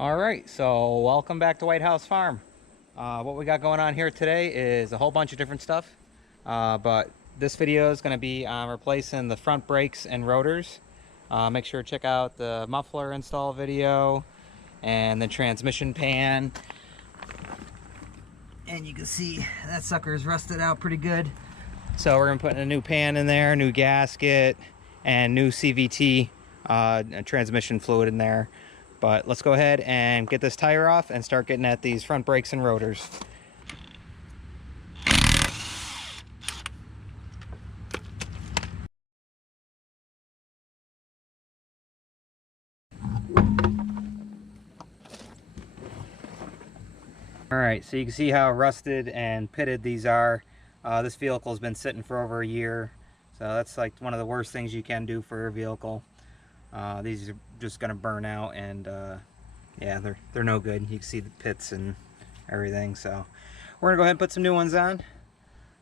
All right, so welcome back to White House Farm. What we got going on here today is a whole bunch of different stuff, but this video is going to be replacing the front brakes and rotors. Make sure to check out the muffler install video and the transmission pan. And you can see that sucker is rusted out pretty good. So we're going to put a new pan in there, new gasket, and new CVT transmission fluid in there. But let's go ahead and get this tire off and start getting at these front brakes and rotors. Alright, so you can see how rusted and pitted these are. This vehicle has been sitting for over a year, so that's like one of the worst things you can do for your vehicle. These are just going to burn out, and yeah, they're no good. You can see the pits and everything. So we're going to go ahead and put some new ones on.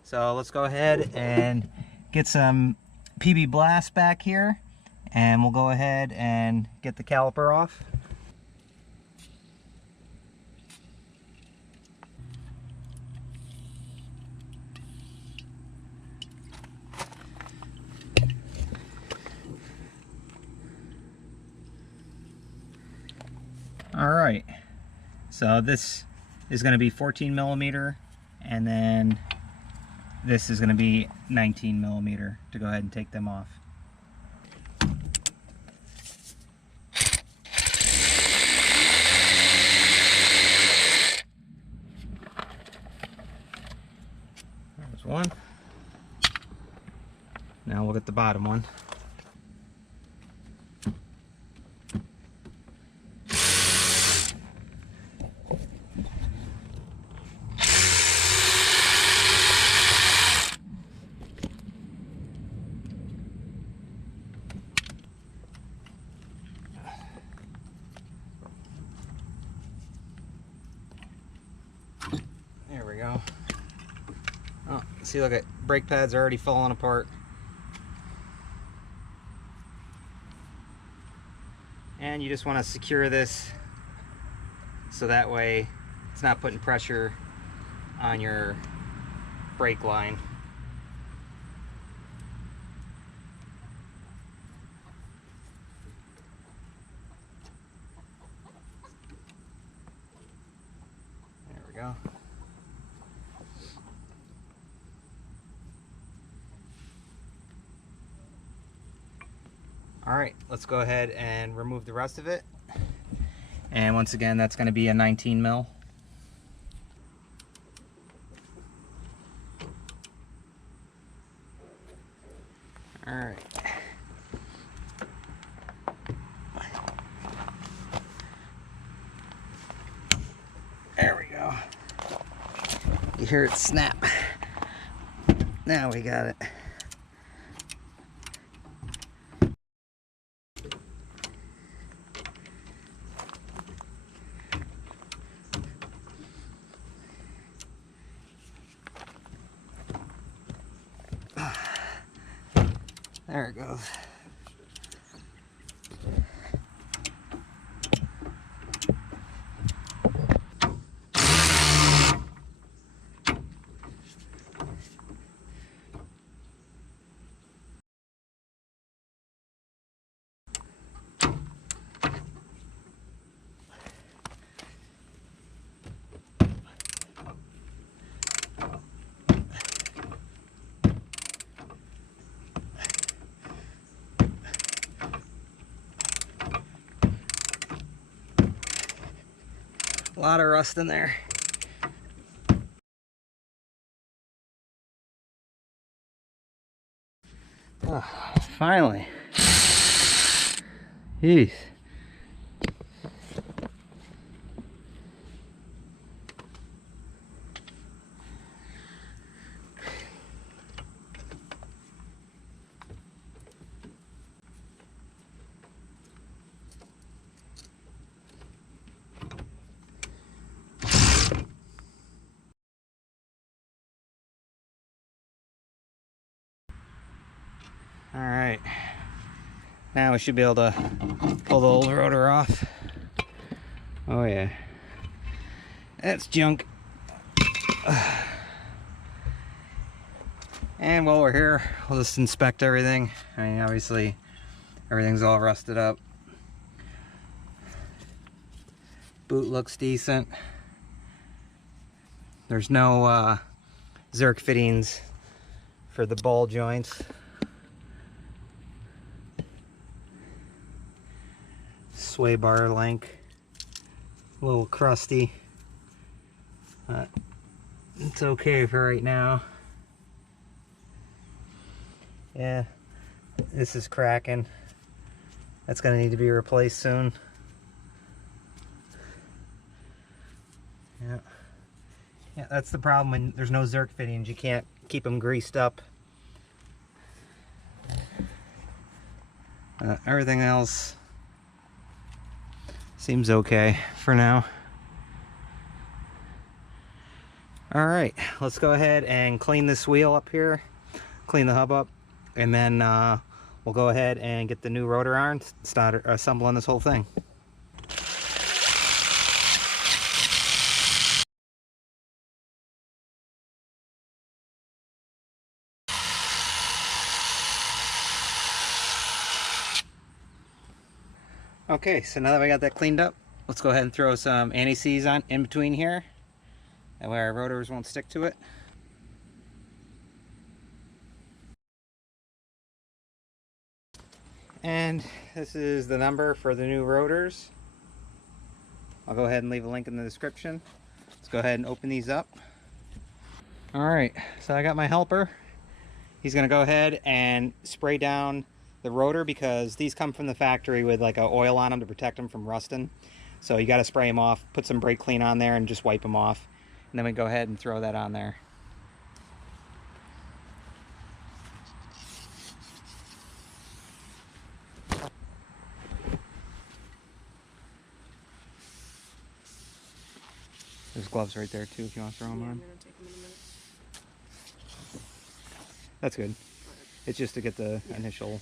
So let's go ahead and get some PB Blast back here, and we'll go ahead and get the caliper off. Alright, so this is going to be 14 millimeter, and then this is going to be 19 millimeter to go ahead and take them off. There's one. Now we'll get the bottom one. There we go. Oh, see, look at brake pads are already falling apart. And you just want to secure this so that way it's not putting pressure on your brake line. There we go. Alright, let's go ahead and remove the rest of it. And once again, that's going to be a 19 mil. Alright. There we go. You hear it snap. Now we got it. There it goes. A lot of rust in there. Oh, finally. Jeez. All right, now we should be able to pull the old rotor off. Oh yeah, that's junk. And while we're here, we'll just inspect everything. I mean, obviously everything's all rusted up. Boot looks decent. There's no Zerk fittings for the ball joints. Sway bar link, a little crusty, but it's okay for right now. Yeah, this is cracking. That's gonna need to be replaced soon. Yeah. Yeah, that's the problem when there's no Zerk fittings. You can't keep them greased up. Everything else seems okay for now. Alright, let's go ahead and clean this wheel up here, clean the hub up, and then we'll go ahead and get the new rotor arms, start assembling this whole thing. Okay, so now that we got that cleaned up, let's go ahead and throw some anti-seize on in between here. That way our rotors won't stick to it. And this is the number for the new rotors. I'll go ahead and leave a link in the description. Let's go ahead and open these up. Alright, so I got my helper. He's going to go ahead and spray down the rotor because these come from the factory with like a oil on them to protect them from rusting. So you got to spray them off, put some brake clean on there and just wipe them off. And then we go ahead and throw that on there. There's gloves right there too if you want to throw them on. I'm gonna take them in a minute. That's good. It's just to get the initial,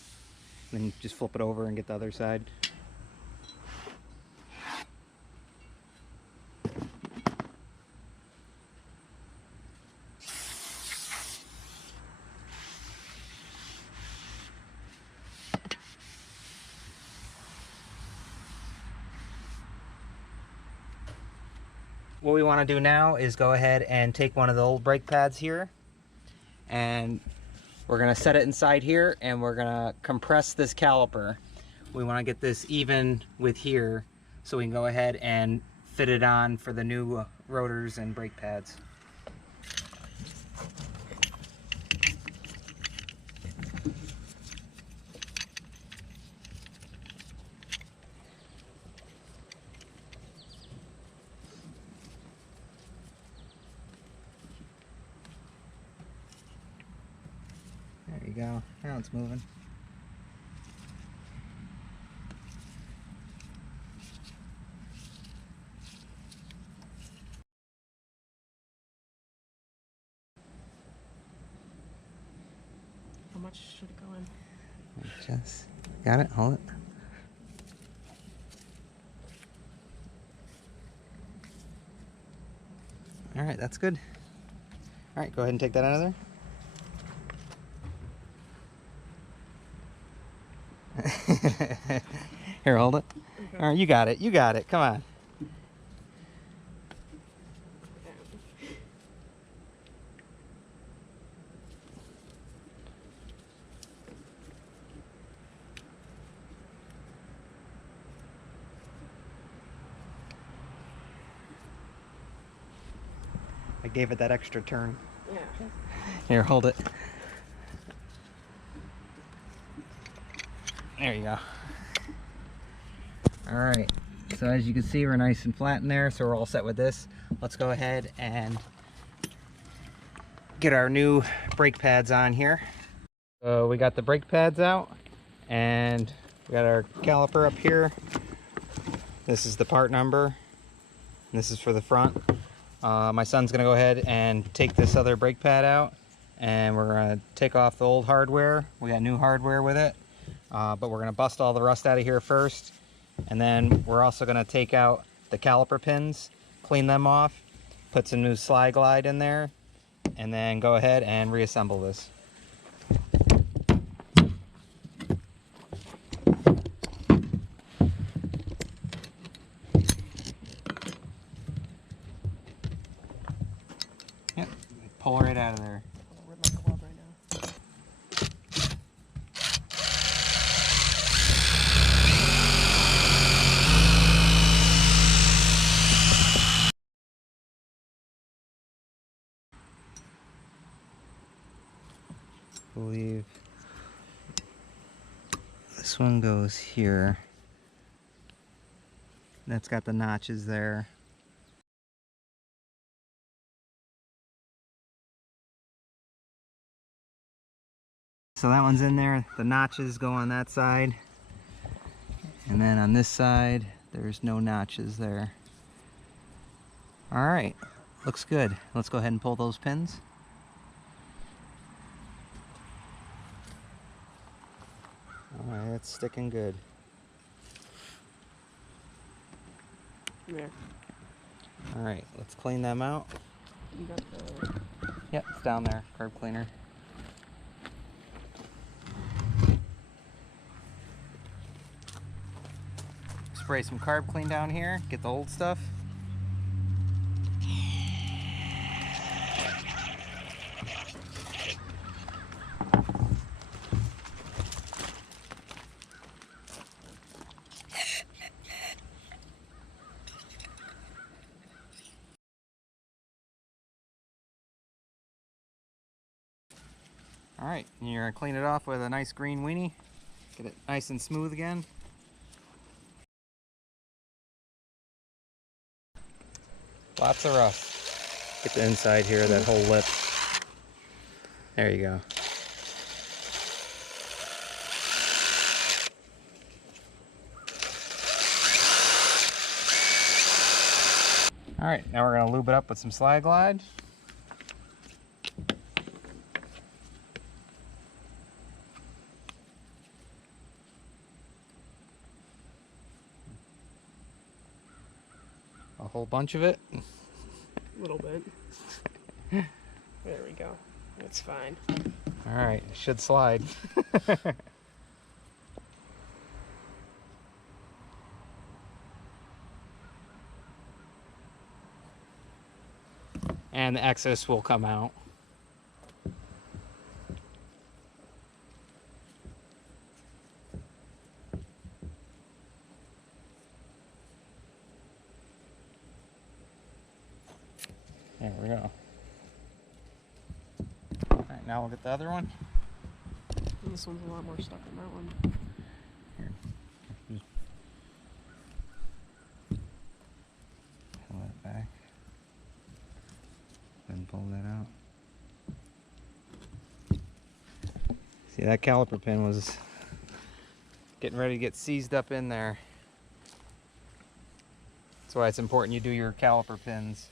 then just flip it over and get the other side. What we want to do now is go ahead and take one of the old brake pads here, and we're going to set it inside here, and we're going to compress this caliper. We want to get this even with here so we can go ahead and fit it on for the new rotors and brake pads. There you go. Now it's moving. How much should it go in? Just got it. Hold it. All right, that's good. All right, go ahead and take that out of there. Here, hold it. Okay. All right, you got it. You got it. Come on. I gave it that extra turn. Yeah. Here, hold it. There you go. All right, so as you can see, we're nice and flat in there, so we're all set with this. Let's go ahead and get our new brake pads on here. So we got the brake pads out, and we got our caliper up here. This is the part number. This is for the front. My son's gonna go ahead and take this other brake pad out, and we're gonna take off the old hardware. We got new hardware with it, but we're gonna bust all the rust out of here first, and then we're also gonna take out the caliper pins, clean them off, put some new slide glide in there, and then go ahead and reassemble this. Yep, pull right out of there. I'll rip my glove right now. I believe this one goes here. That's got the notches there. So that one's in there. The notches go on that side. And then on this side, there's no notches there. All right, looks good. Let's go ahead and pull those pins. All right, that's sticking good. There. All right, let's clean them out. You got the... Yep, it's down there, curb cleaner. Spray some carb clean down here, get the old stuff. All right, and you're gonna clean it off with a nice green weenie. Get it nice and smooth again. Lots of rust. Get the inside here, that whole lip. There you go. All right, now we're gonna lube it up with some slide glide. A whole bunch of it. A little bit. There we go. That's fine. All right, it should slide. And the excess will come out. There we go. All right, now we'll get the other one. This one's a lot more stuck than that one. Here. Pull that back. Then pull that out. See, that caliper pin was getting ready to get seized up in there. That's why it's important you do your caliper pins.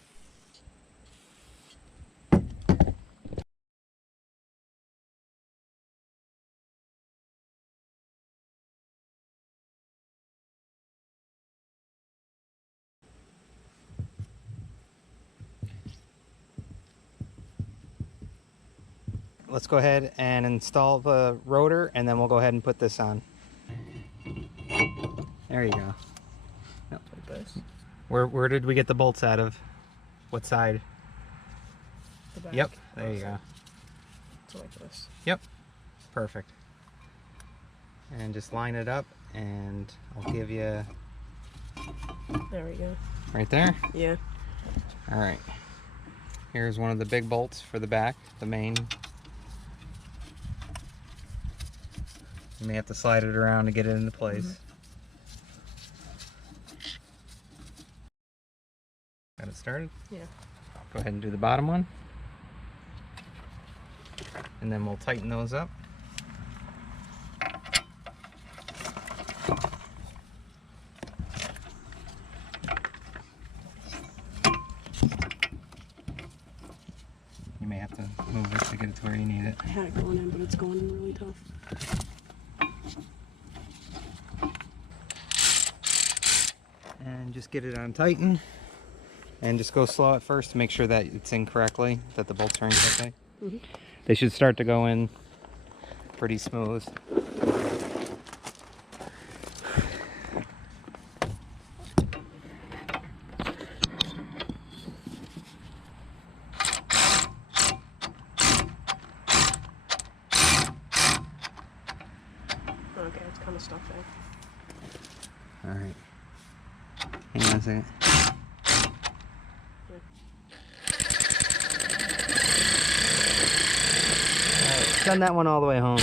Let's go ahead and install the rotor, and then we'll go ahead and put this on. There you go. Yep. Like this. Where did we get the bolts out of? What side? The back. Yep, there you go. So like this. Yep, perfect. And just line it up, and I'll give you There we go. right there. Yeah. All right. Here's one of the big bolts for the back, the main. You may have to slide it around to get it into place. Got it started? Yeah. Go ahead and do the bottom one. And then we'll tighten those up. You may have to move it to get it to where you need it. I had it going in, but it's going in really tough. And just get it on tighten. And just go slow at first to make sure that it's in correctly, that the bolts are in correctly. Mm-hmm. They should start to go in pretty smooth. Okay, it's kind of stuck there. All right. Hang on a second. Send that one all the way home.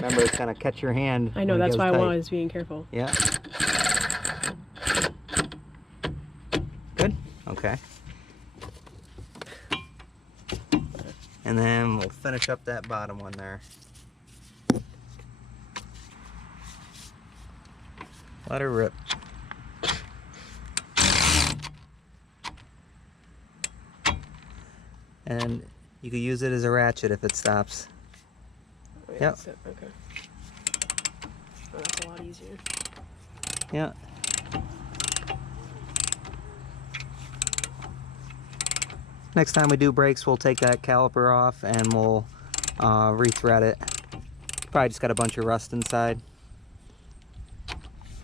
Remember, it's gonna catch your hand. I know, that's why tight. I was being careful. Yeah. Good? Okay. And then we'll finish up that bottom one there. Let her rip. And you could use it as a ratchet if it stops. Oh, yeah, Yep. that's it. Okay. Oh, that's a lot easier. Yeah. Next time we do brakes, we'll take that caliper off and we'll rethread it. Probably just got a bunch of rust inside.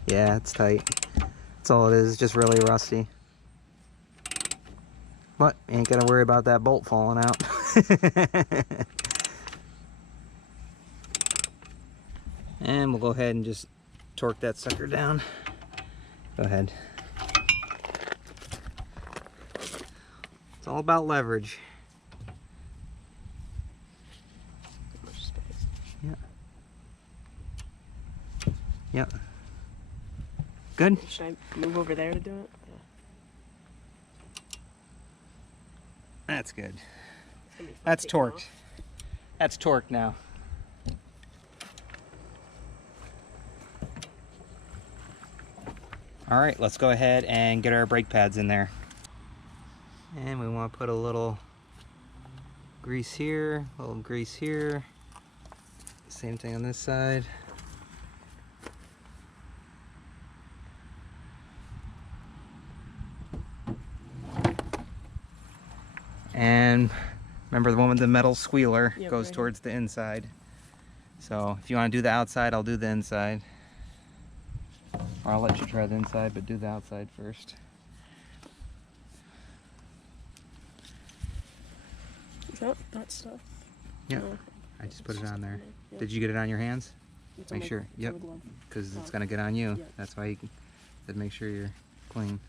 Yeah, it's tight. That's all it is, just really rusty. But you ain't gotta worry about that bolt falling out. And we'll go ahead and just torque that sucker down. Go ahead. It's all about leverage. Too much space. Yeah. Yep. Good? Should I move over there to do it? Yeah. That's good. It's gonna be fun That's taking it torqued. off. That's torqued now. All right, let's go ahead and get our brake pads in there. And we want to put a little grease here, a little grease here. Same thing on this side. And remember, the one with the metal squealer Yep, goes right towards the inside. So if you want to do the outside, I'll do the inside. Or I'll let you try the inside, but do the outside first. Is that stuff? Yeah, Oh, I just put it just on there. Yep. Did you get it on your hands? It's on Make the- sure. it's on Yep. the glove. Because it's Oh. going to get on you. Yeah. That's why you said make sure you're clean.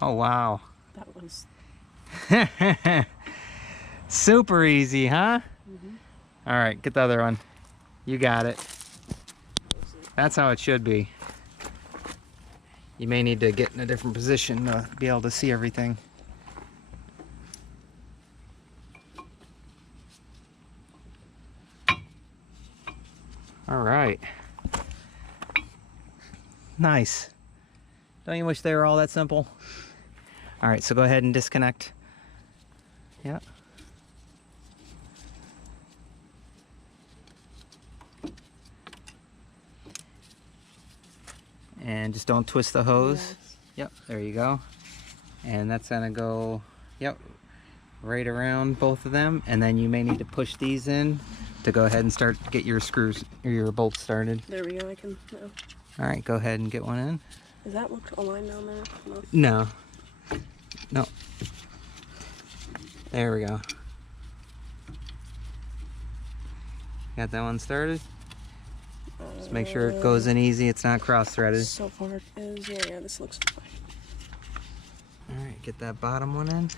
Oh, wow. That was. Super easy, huh? Mhm. All right, get the other one. You got it. That's how it should be. You may need to get in a different position to be able to see everything. All right. Nice. Don't you wish they were all that simple? All right, so go ahead and disconnect. Yeah. And just don't twist the hose. Yes. Yep, there you go. And that's gonna go, yep, right around both of them. And then you may need to push these in to go ahead and get your screws or your bolts started. There we go. I can. No. All right, go ahead and get one in. Does that look aligned down there? No. No. No. There we go. Got that one started. Just make sure it goes in easy. It's not cross-threaded. So far it is. Yeah, this looks fine. All right, get that bottom one in.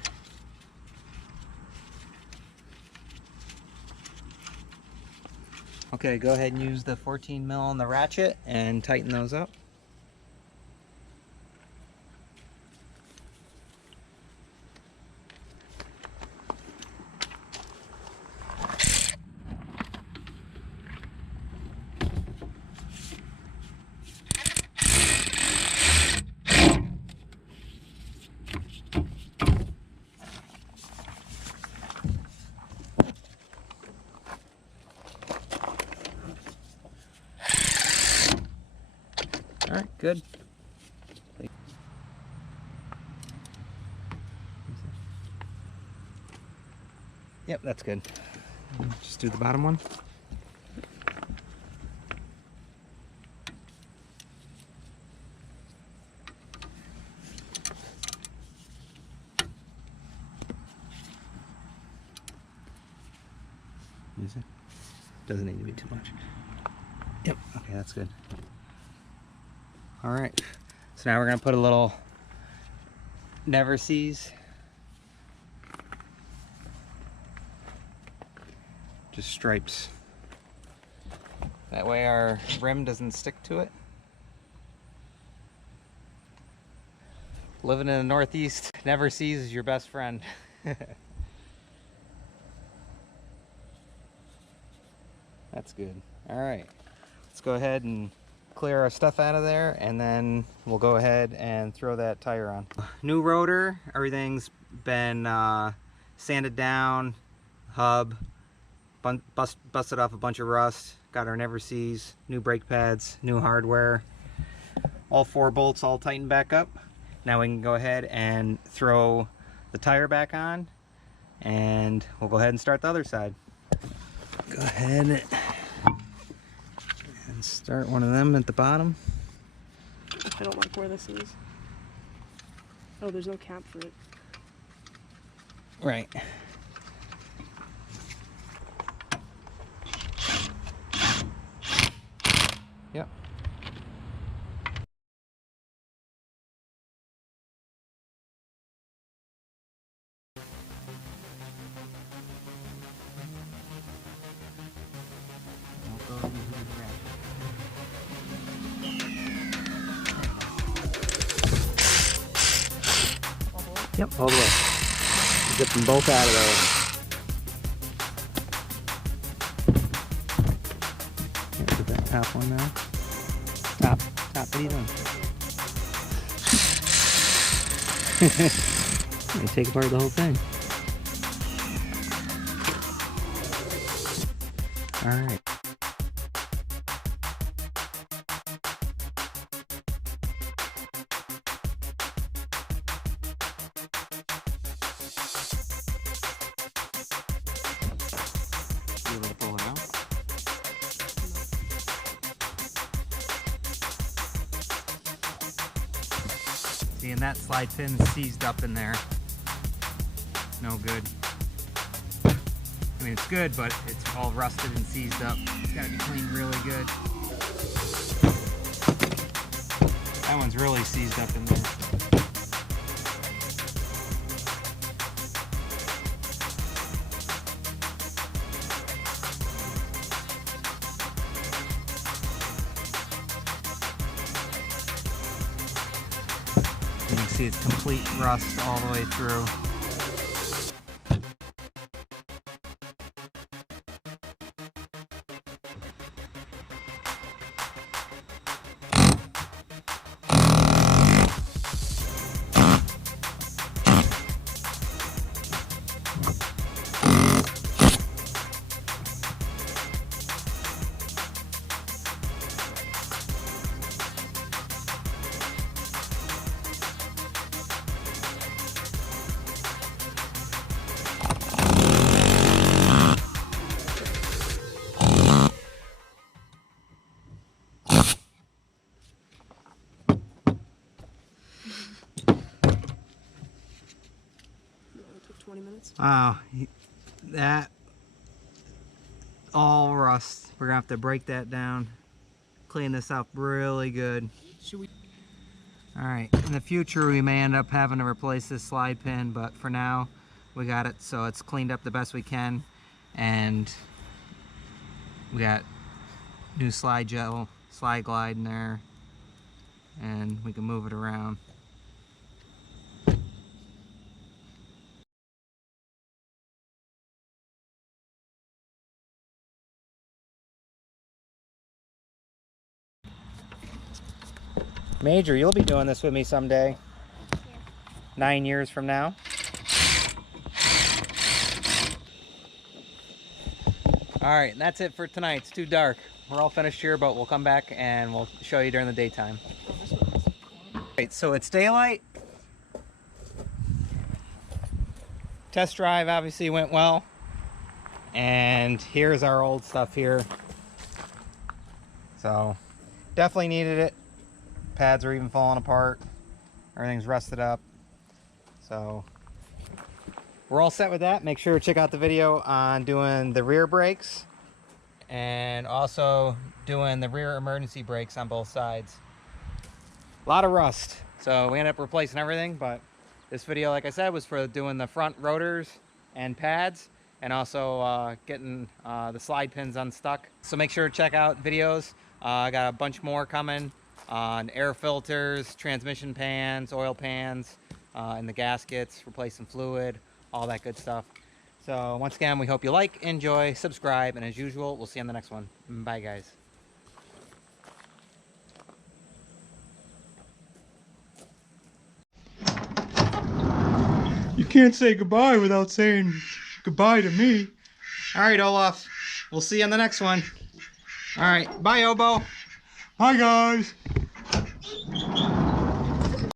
Okay, go ahead and use the 14 mil on the ratchet and tighten those up. Good. Yep, that's good. Just do the bottom one. Is it? Doesn't need to be too much. Yep, okay, that's good. All right, so now we're gonna put a little never sees. Just stripes. That way our rim doesn't stick to it. Living in the Northeast, never sees is your best friend. That's good. All right, let's go ahead and clear our stuff out of there, and then we'll go ahead and throw that tire on. New rotor, everything's been sanded down, hub, busted off a bunch of rust, got our never sees, new brake pads, new hardware, all 4 bolts all tightened back up. Now we can go ahead and throw the tire back on, and we'll go ahead and start the other side. Go ahead and start one of them at the bottom. I don't like where this is. Oh, there's no cap for it. Right. Yep. Yep, all the way. Zip them both out of there. Can't put that top one now. Top, what are you doing? You take apart the whole thing. All right. You able to pull it out? See, and that slide pin is seized up in there. No good. I mean, it's good, but it's all rusted and seized up. It's got to be cleaned really good. That one's really seized up in there. You can see it's complete rust all the way through. Wow, that all rust. We're gonna have to break that down, clean this up really good. All right, in the future we may end up having to replace this slide pin, but for now we got it, so it's cleaned up the best we can, and we got new slide gel, slide glide in there, and we can move it around. Major, you'll be doing this with me someday. Yeah. 9 years from now. Alright, that's it for tonight. It's too dark. We're all finished here, but we'll come back and we'll show you during the daytime. Right, so it's daylight. Test drive obviously went well. And here's our old stuff here. So definitely needed it. Pads are even falling apart. Everything's rusted up. So we're all set with that. Make sure to check out the video on doing the rear brakes and also doing the rear emergency brakes on both sides. A lot of rust. So we ended up replacing everything, but this video, like I said, was for doing the front rotors and pads and also getting the slide pins unstuck. So make sure to check out videos. I got a bunch more coming on air filters, transmission pans, oil pans, and the gaskets, replacing fluid, all that good stuff. So once again, we hope you like, enjoy, subscribe, and as usual, we'll see you on the next one. Bye, guys. You can't say goodbye without saying goodbye to me. All right, Olaf. We'll see you on the next one. All right. Bye, Obo. Hi, guys.